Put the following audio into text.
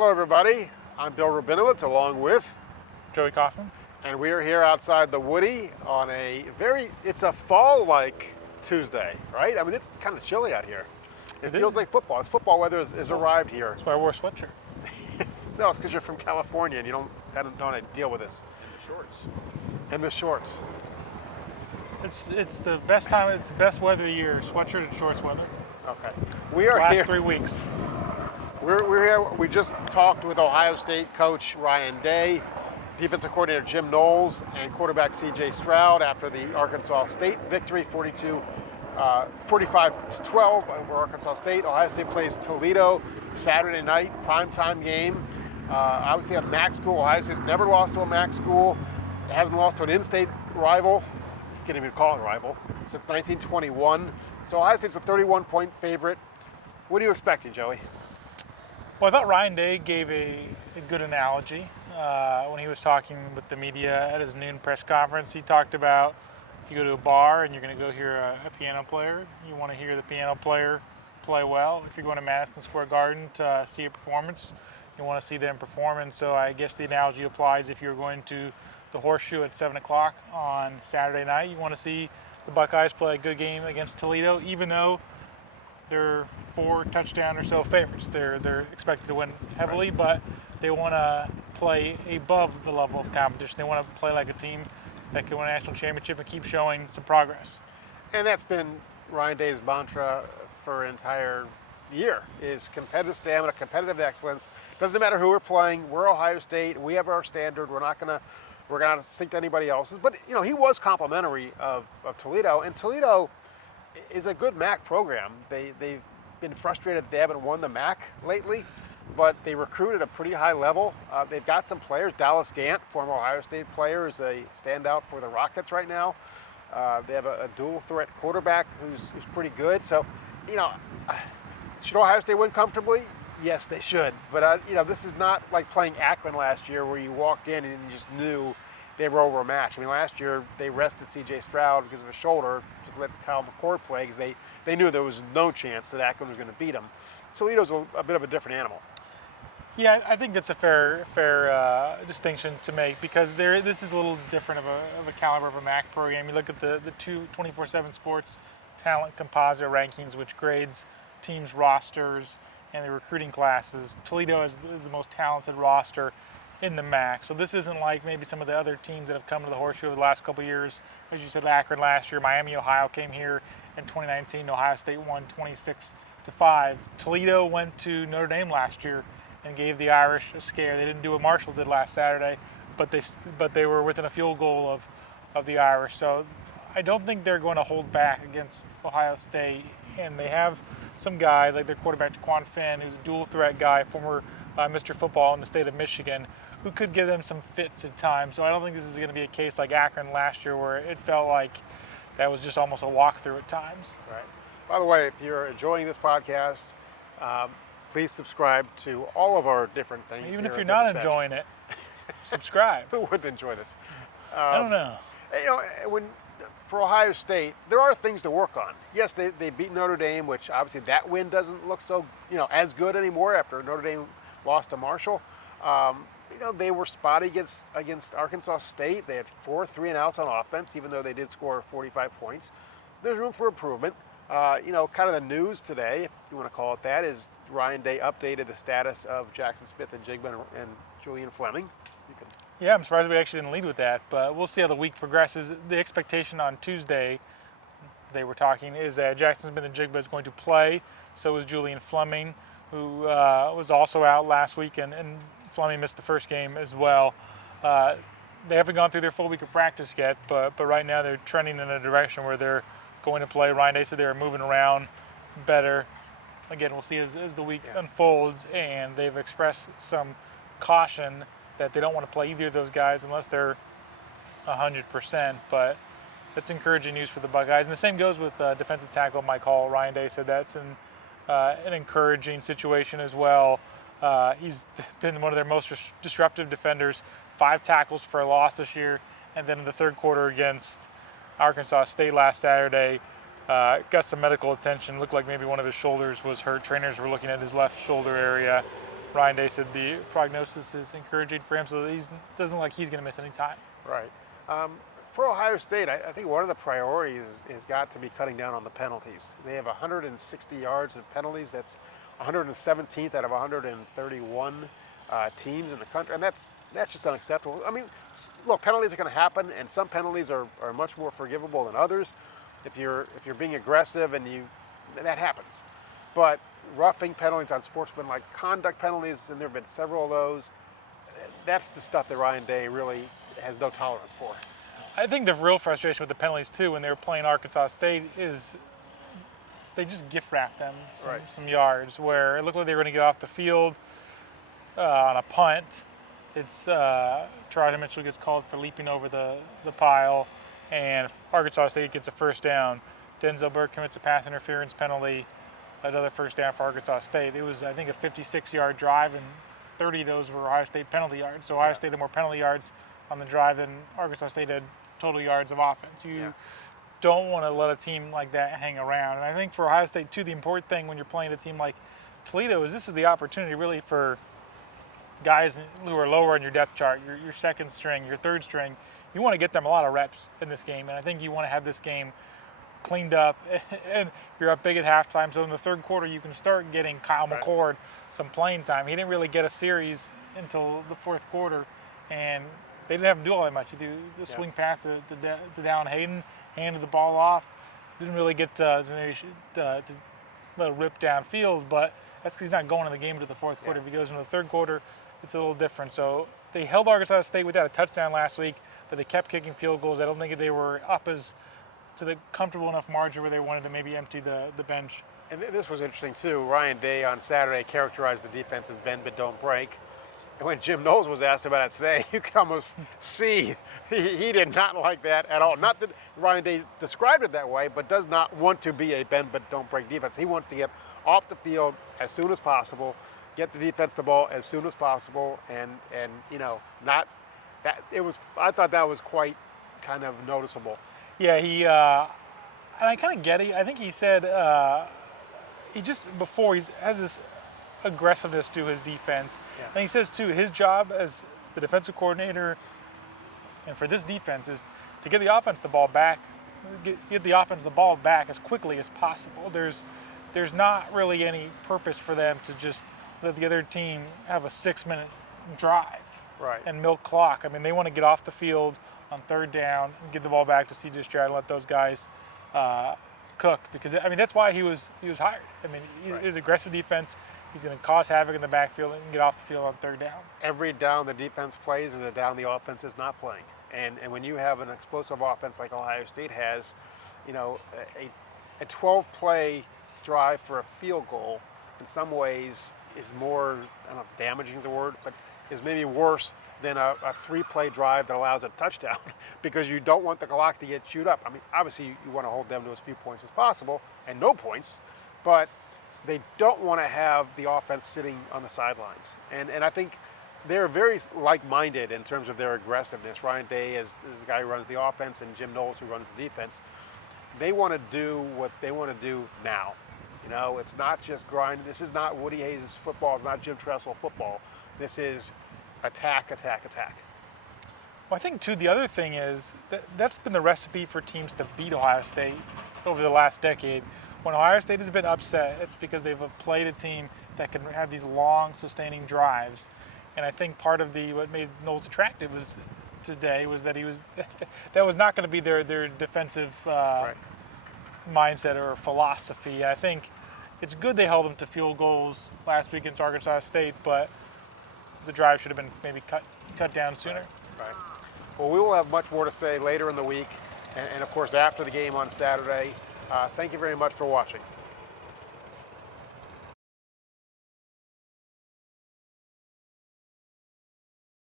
Hello, everybody. I'm Bill Rabinowitz, along with, Joey Kaufman. and we are here outside the Woody on it's a fall-like Tuesday, right? I mean, it's kind of chilly out here. It feels like football. It's football weather has arrived here. That's why I wore a sweatshirt. No, it's because you're from California and you don't know how to deal with this. And the shorts. It's the best time. It's the best weather of the year. Sweatshirt and shorts weather. Okay. We are Last here. 3 weeks. We're here. We just talked with Ohio State coach Ryan Day, defensive coordinator Jim Knowles, and quarterback C.J. Stroud after the Arkansas State victory, 45-12 over Arkansas State. Ohio State plays Toledo Saturday night, primetime game. Obviously a MAC school. Ohio State's never lost to a MAC school. It hasn't lost to an in-state rival. You can't even call it a rival since 1921. So Ohio State's a 31-point favorite. What are you expecting, Joey? Well, I thought Ryan Day gave a good analogy when he was talking with the media at his noon press conference. He talked about if you go to a bar and you're going to go hear a piano player, you want to hear the piano player play well. If you're going to Madison Square Garden to see a performance, you want to see them perform. And so I guess the analogy applies if you're going to the Horseshoe at 7 o'clock on Saturday night. You want to see the Buckeyes play a good game against Toledo, even though they're 4 touchdown or so favorites. They're expected to win heavily, but they want to play above the level of competition. They want to play like a team that can win a national championship and keep showing some progress. And that's been Ryan Day's mantra for an entire year, is competitive stamina, competitive excellence. Doesn't matter who we're playing. We're Ohio State. We have our standard. We're not going to sink to anybody else's. But, you know, he was complimentary of Toledo. And Toledo is a good MAC program. They've been frustrated they haven't won the MAC lately, but they recruit at a pretty high level. They've got some players. Dallas Gant, former Ohio State player, is a standout for the Rockets right now. They have a dual threat quarterback who's pretty good. So, you know, should Ohio State win comfortably? Yes, they should. But, this is not like playing Akron last year where you walked in and you just knew they were overmatched. I mean, last year they rested C.J. Stroud because of his shoulder, just let Kyle McCord play because they knew there was no chance that Akron was going to beat them. Toledo's a bit of a different animal. Yeah, I think that's a fair distinction to make because this is a little different of a caliber of a MAC program. You look at the 24/7 Sports Talent Composite rankings, which grades teams' rosters and the recruiting classes. Toledo is the most talented roster in the MAC. So this isn't like maybe some of the other teams that have come to the Horseshoe over the last couple of years. As you said, Akron last year, Miami, Ohio came here in 2019. Ohio State won 26-5. Toledo went to Notre Dame last year and gave the Irish a scare. They didn't do what Marshall did last Saturday, but they were within a field goal of the Irish. So I don't think they're going to hold back against Ohio State. And they have some guys like their quarterback Taquan Finn, who's a dual threat guy, former Mr. Football in the state of Michigan, who could give them some fits at times. So I don't think this is going to be a case like Akron last year where it felt like that was just almost a walkthrough at times. Right. By the way, if you're enjoying this podcast, please subscribe to all of our different things. Even if you're not enjoying it, subscribe. Who wouldn't enjoy this? I don't know. For Ohio State, there are things to work on. Yes, they beat Notre Dame, which obviously that win doesn't look so as good anymore after Notre Dame lost to Marshall. They were spotty against Arkansas State. They had 4 3-and-outs on offense, even though they did score 45 points. There's room for improvement. Kind of the news today, if you want to call it that, is Ryan Day updated the status of Jackson Smith-Njigba and Julian Fleming. Yeah, I'm surprised we actually didn't lead with that, but we'll see how the week progresses. The expectation on Tuesday, they were talking, is that Jackson Smith-Njigba is going to play. So is Julian Fleming, who was also out last week, and Fleming missed the first game as well. They haven't gone through their full week of practice yet, but right now they're trending in a direction where they're going to play. Ryan Day said they're moving around better. Again, we'll see as the week unfolds, and they've expressed some caution that they don't want to play either of those guys unless they're 100%, but that's encouraging news for the Buckeyes. And the same goes with defensive tackle Mike Hall. Ryan Day said that's an encouraging situation as well. He's been one of their most disruptive defenders, 5 tackles for a loss this year, and then in the third quarter against Arkansas State last Saturday, got some medical attention. Looked like maybe one of his shoulders was hurt. Trainers were looking at his left shoulder area. Ryan Day said the prognosis is encouraging for him, so he doesn't look like he's going to miss any time. Right. For Ohio State, I think one of the priorities has got to be cutting down on the penalties. They have 160 yards in penalties. That's 117th out of 131 teams in the country, and that's just unacceptable. I mean, look, penalties are going to happen, and some penalties are much more forgivable than others. If you're being aggressive and that happens, but roughing penalties on sportsmanlike conduct penalties, and there have been several of those. That's the stuff that Ryan Day really has no tolerance for. I think the real frustration with the penalties too, when they were playing Arkansas State, is they just gift wrapped them some yards where it looked like they were going to get off the field on a punt. It's Terraja Mitchell gets called for leaping over the pile, and Arkansas State gets a first down. Denzel Burke commits a pass interference penalty, another first down for Arkansas State. It was, I think, a 56-yard drive, and 30 of those were Ohio State penalty yards. So Ohio State had more penalty yards on the drive than Arkansas State had total yards of offense. You don't want to let a team like that hang around. And I think for Ohio State, too, the important thing when you're playing a team like Toledo is this is the opportunity really for guys who are lower in your depth chart, your second string, your third string. You want to get them a lot of reps in this game, and I think you want to have this game cleaned up, and you're up big at halftime. So in the third quarter, you can start getting Kyle McCord some playing time. He didn't really get a series until the fourth quarter, and they didn't have him do all that much. He did the swing pass to Down Hayden, handed the ball off. Didn't really get to let it rip downfield, but that's because he's not going in the game into the fourth quarter. If he goes into the third quarter, it's a little different. So they held Arkansas State without a touchdown last week, but they kept kicking field goals. I don't think they were up as to the comfortable enough margin where they wanted to maybe empty the bench. And this was interesting too. Ryan Day on Saturday characterized the defense as bend but don't break. And when Jim Knowles was asked about it today, you can almost see he did not like that at all. Not that Ryan Day described it that way, but does not want to be a bend but don't break defense. He wants to get off the field as soon as possible, get the defense the ball as soon as possible, and not that it was. I thought that was quite kind of noticeable. Yeah, and I kind of get it. I think he said he has this aggressiveness to his defense. Yeah. And he says, too, his job as the defensive coordinator and for this defense is to get the offense the ball back, get the offense the ball back as quickly as possible. There's not really any purpose for them to just let the other team have a 6-minute drive and milk clock. I mean, they want to get off the field on third down and get the ball back to C.J. Stroud and let those guys cook. Because, I mean, that's why he was hired. I mean, his aggressive defense, he's going to cause havoc in the backfield and get off the field on third down. Every down the defense plays is a down the offense is not playing. And when you have an explosive offense like Ohio State has, a 12-play drive for a field goal in some ways is more, I don't know if damaging is the word, but is maybe worse than a 3-play drive that allows a touchdown because you don't want the clock to get chewed up. I mean, obviously you want to hold them to as few points as possible and no points, but they don't want to have the offense sitting on the sidelines. And I think they're very like-minded in terms of their aggressiveness. Ryan Day is the guy who runs the offense, and Jim Knowles who runs the defense. They want to do what they want to do now. It's not just grind. This is not Woody Hayes football. It's not Jim Tressel football. This is attack, attack, attack. Well, I think, too, the other thing is that's been the recipe for teams to beat Ohio State over the last decade. When Ohio State has been upset, it's because they've played a team that can have these long, sustaining drives. And I think part of what made Knowles attractive today was that that was not going to be their defensive mindset or philosophy. I think it's good they held them to field goals last week against Arkansas State, but the drive should have been maybe cut down sooner. Right. Well, we will have much more to say later in the week, and of course after the game on Saturday. Thank you very much for watching.